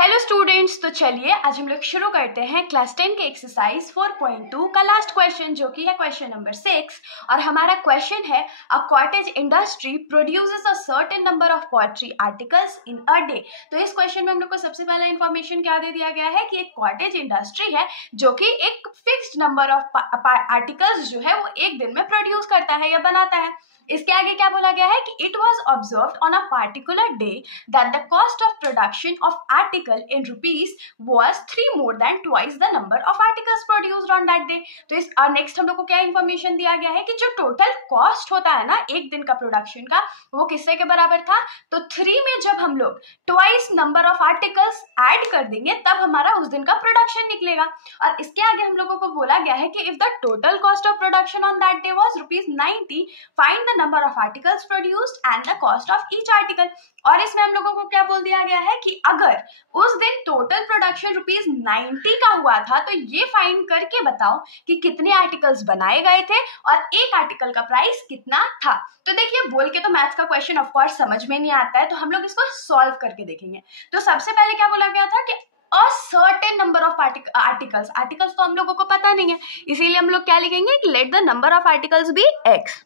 Hello students, तो चलिए आज हम लोग शुरू करते हैं क्लास 10 के एक्सरसाइज 4.2 का लास्ट क्वेश्चन, जो कि है क्वेश्चन नंबर 6। और हमारा क्वेश्चन है a cottage industry produces a certain number of pottery articles in a day. तो इस क्वेश्चन में हम लोग को सबसे पहला इंफॉर्मेशन क्या दे दिया गया है कि एक कॉटेज इंडस्ट्री है जो कि एक फिक्स्ड नंबर ऑफ आर्टिकल्स जो है वो एक दिन में प्रोड्यूस करता है या बनाता है। इसके आगे क्या बोला गया है कि it was observed on a particular day that the cost of production of article in rupees was 3 more than twice the number of articles produced on that day। तो इस नेक्स्ट हम लोग को क्या इन्फॉर्मेशन दिया गया है कि जो टोटल कॉस्ट होता है ना एक दिन का प्रोडक्शन का, वो किससे के बराबर था। तो 3 में जब हम लोग twice number of articles add कर देंगे तब हमारा उस दिन का प्रोडक्शन निकलेगा। और इसके आगे हम लोगों को बोला गया है कि if the total cost of production on that day was ₹90, find the number of articles produced and the cost of each article. और इसमें हम लोगों को क्या बोल दिया गया है कि अगर उस दिन टोटल प्रोडक्शन ₹90 का हुआ था तो ये फाइंड करके बताओ कि कितने आर्टिकल्स बनाए गए थे और एक आर्टिकल का प्राइस कितना था। तो देखिए, बोल के तो मैथ्स का क्वेश्चन ऑफ कोर्स समझ में नहीं आता है, तो हम लोग इसको सॉल्व करके देखेंगे। तो सबसे पहले क्या बोला गया था कि अ सर्टेन नंबर ऑफ आर्टिकल्स तो हम लोगों को पता नहीं है, इसीलिए हम लोग क्या लिखेंगे कि let the number of articles be x.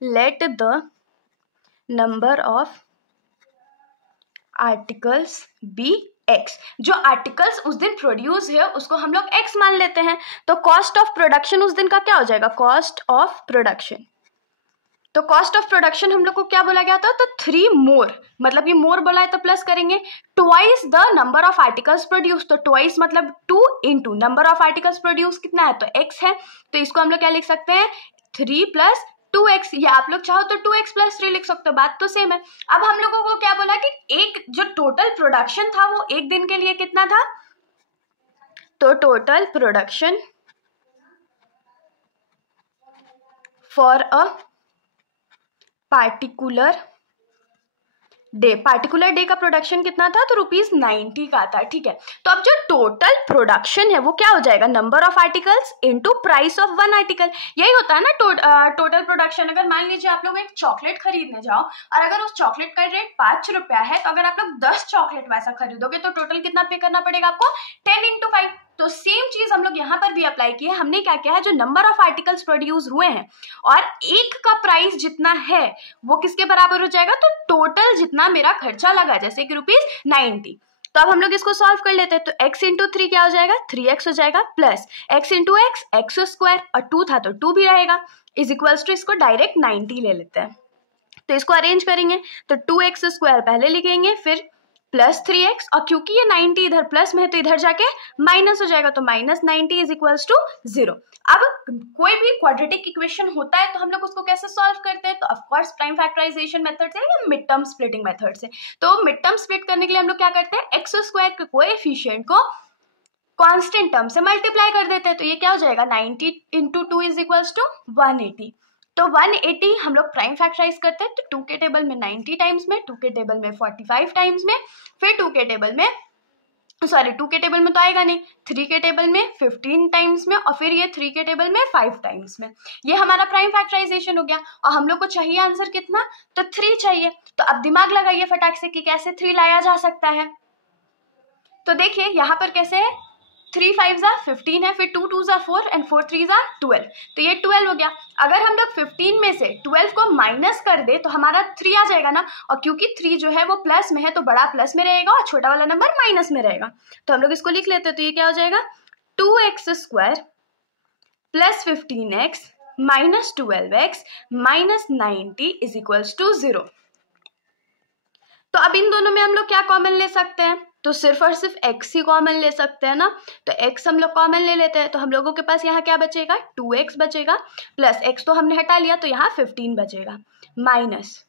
Let the number of articles be x. जो आर्टिकल्स उस दिन प्रोड्यूस है उसको हम लोग एक्स मान लेते हैं। तो कॉस्ट ऑफ प्रोडक्शन उस दिन का क्या हो जाएगा, कॉस्ट ऑफ प्रोडक्शन। तो कॉस्ट ऑफ प्रोडक्शन हम लोग को क्या बोला गया था, तो 3 more, मतलब ये मोर बोला है तो प्लस करेंगे, twice the number of articles produce. तो ट्वाइस मतलब 2 into number of articles produce कितना है, तो एक्स है। तो इसको हम लोग क्या लिख सकते हैं, 3 + 2x, या आप लोग चाहो तो 2x + 3 लिख सकते हो, बात तो सेम है। अब हम लोगों को क्या बोला कि एक जो टोटल प्रोडक्शन था वो एक दिन के लिए कितना था, तो total production for a particular day का प्रोडक्शन कितना था, तो ₹90 का था। ठीक है, तो अब जो टोटल प्रोडक्शन है वो क्या हो जाएगा, number of articles into price of 1 article. यही होता है ना टोटल प्रोडक्शन। अगर मान लीजिए आप लोग एक चॉकलेट खरीदने जाओ और अगर उस चॉकलेट का रेट ₹5 है, तो अगर आप लोग 10 चॉकलेट वैसा खरीदोगे तो टोटल कितना पे करना पड़ेगा आपको, 10 × 5। तो सेम चीज हम लोग यहाँ पर भी अप्लाई की है। हमने क्या किया है, जो नंबर ऑफ आर्टिकल्स प्रोड्यूस हुए हैं और एक का प्राइस जितना है वो किसके बराबर हो जाएगा, तो टोटल जितना मेरा खर्चा लगा, जैसे कि ₹90। तो अब हम लोग इसको सॉल्व कर लेते हैं। तो x × 3 क्या हो जाएगा, 3x हो जाएगा, प्लस x × x x² और 2 था तो 2 भी रहेगा, इज इक्वल्स टू इसको डायरेक्ट 90 ले लेते हैं। तो इसको अरेंज करेंगे तो 2x² पहले लिखेंगे, फिर प्लस 3x, और क्योंकि ये 90 इधर प्लस में है तो इधर जाके माइनस हो जाएगा, तो -90 इज इक्वल्स टू 0। अब कोई भी क्वाड्रेटिक इक्वेशन होता है तो हम लोग उसको कैसे सॉल्व करते हैं, तो ऑफकोर्स प्राइम फैक्टराइजेशन मेथड से या मिड टर्म स्प्लिटिंग मेथड से। तो मिड टर्म स्प्लिट करने के लिए हम लोग क्या करते हैं, x² के कोएफिशिएंट को कांस्टेंट टर्म से मल्टीप्लाई कर देते हैं। तो ये क्या हो जाएगा, 90 × 2 इज इक्वल्स टू 180। तो 180 हम लोग प्राइम फैक्टराइज करते हैं, तो 2 के टेबल में 90 टाइम्स में, 2 के टेबल में 45 टाइम्स में, फिर 2 के टेबल में तो आएगा नहीं, 3 के टेबल में 15 टाइम्स में, और फिर ये 3 के टेबल में 5 टाइम्स में। ये हमारा प्राइम फैक्टराइजेशन हो गया। और हम लोग को चाहिए आंसर कितना, तो 3 चाहिए। तो अब दिमाग लगाइए फटाक से कि कैसे 3 लाया जा सकता है। तो देखिए यहाँ पर कैसे है, 3 5 = 15 है, फिर 2 2 = 4 एंड 4 3 = 12। तो ये 12 हो गया। अगर हम लोग 15 में से 12 को माइनस कर दे तो हमारा 3 आ जाएगा ना, और क्योंकि 3 जो है वो प्लस में है तो बड़ा प्लस में रहेगा और छोटा वाला नंबर माइनस में रहेगा। तो हम लोग इसको लिख लेते हैं। तो ये क्या हो जाएगा, 2x² + 15x - 12x - 90 is equals to 0। तो अब इन दोनों में हम लोग क्या कॉमन ले सकते हैं, तो सिर्फ और सिर्फ x ही कॉमन ले सकते हैं ना। तो x हम लोग कॉमन ले लेते हैं। तो हम लोगों के पास यहाँ क्या बचेगा, 2x बचेगा, प्लस x तो हमने हटा लिया तो यहाँ 15 बचेगा, माइनस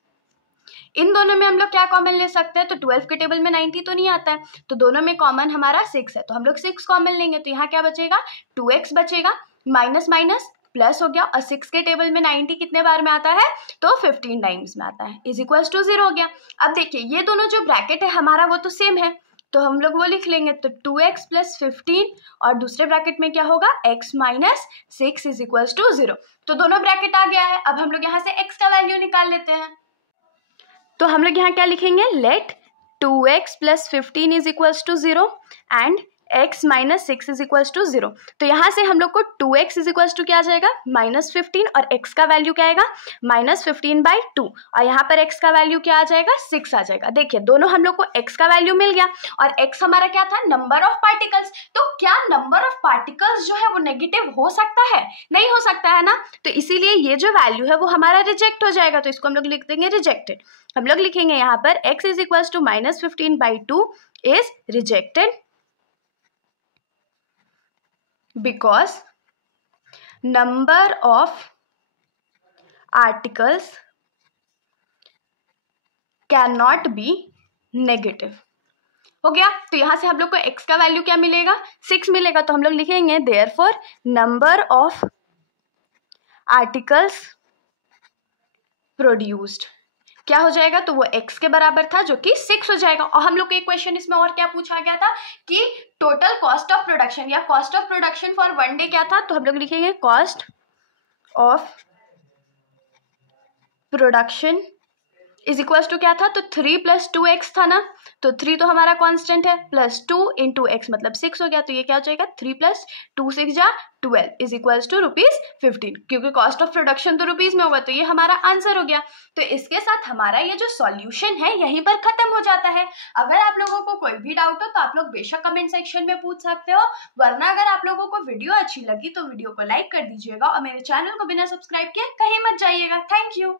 इन दोनों में हम लोग क्या कॉमन ले सकते हैं, तो 12 के टेबल में 90 तो नहीं आता है, तो दोनों में कॉमन हमारा 6 है, तो हम लोग 6 कॉमन लेंगे। तो यहाँ क्या बचेगा, 2x बचेगा, माइनस माइनस प्लस हो गया, और 6 के टेबल में 90 कितने बार में आता है, तो 15 टाइम्स में आता है, इज इक्वल्स टू 0 हो गया। अब देखिए ये दोनों जो ब्रैकेट है हमारा वो तो सेम है, तो हम लोग वो लिख लेंगे। तो 2x + 15 और दूसरे ब्रैकेट में क्या होगा, x - 6 इज इक्वल्स टू 0। तो दोनों ब्रैकेट आ गया है। अब हम लोग यहाँ से x का वैल्यू निकाल लेते हैं। तो हम लोग यहाँ क्या लिखेंगे, let 2x plus 15 is equals to 0 and x minus 6 is equals to 0। तो यहाँ से हम लोग को 2x इज इक्वल्स टू क्या आ जाएगा -15 और x का वैल्यू क्या आएगा -15/2 और यहाँ पर x का वैल्यू क्या आ जाएगा 6 आ जाएगा। देखिए दोनों हम लोग को x का वैल्यू मिल गया और x हमारा क्या था नंबर ऑफ पार्टिकल्स। तो क्या नंबर ऑफ पार्टिकल्स जो है वो नेगेटिव हो सकता है? नहीं हो सकता है ना। तो इसीलिए ये जो वैल्यू है वो हमारा रिजेक्ट हो जाएगा। तो इसको हम लोग लिख देंगे रिजेक्टेड। हम लोग लिखेंगे यहाँ पर x is equals to -15/2 is rejected because number of articles cannot be negative। हो गया। तो यहां से हम लोग को x का वैल्यू क्या मिलेगा 6 मिलेगा। तो हम लोग लिखेंगे therefore number of articles produced क्या हो जाएगा, तो वो x के बराबर था जो कि 6 हो जाएगा। और हम लोग को एक क्वेश्चन इसमें और क्या पूछा गया था कि टोटल कॉस्ट ऑफ प्रोडक्शन या cost of production for 1 day क्या था। तो हम लोग लिखेंगे cost of production is equals to क्या था, तो 3 + 2x था ना। तो 3 तो हमारा कांस्टेंट है, +2 × x मतलब 6 हो गया। तो ये क्या हो जाएगा 3 + 2 = 6 = 12 इज इक्वल्स टू ₹15 क्योंकि कॉस्ट ऑफ प्रोडक्शन तो रुपीज में होगा। तो ये हमारा आंसर हो गया। तो इसके साथ हमारा ये जो सॉल्यूशन है यहीं पर खत्म हो जाता है। अगर आप लोगों को कोई भी डाउट हो तो आप लोग बेशक कमेंट सेक्शन में पूछ सकते हो, वरना अगर आप लोगों को वीडियो अच्छी लगी तो वीडियो को लाइक कर दीजिएगा और मेरे चैनल को बिना सब्सक्राइब किए कहीं मत जाइएगा। Thank you.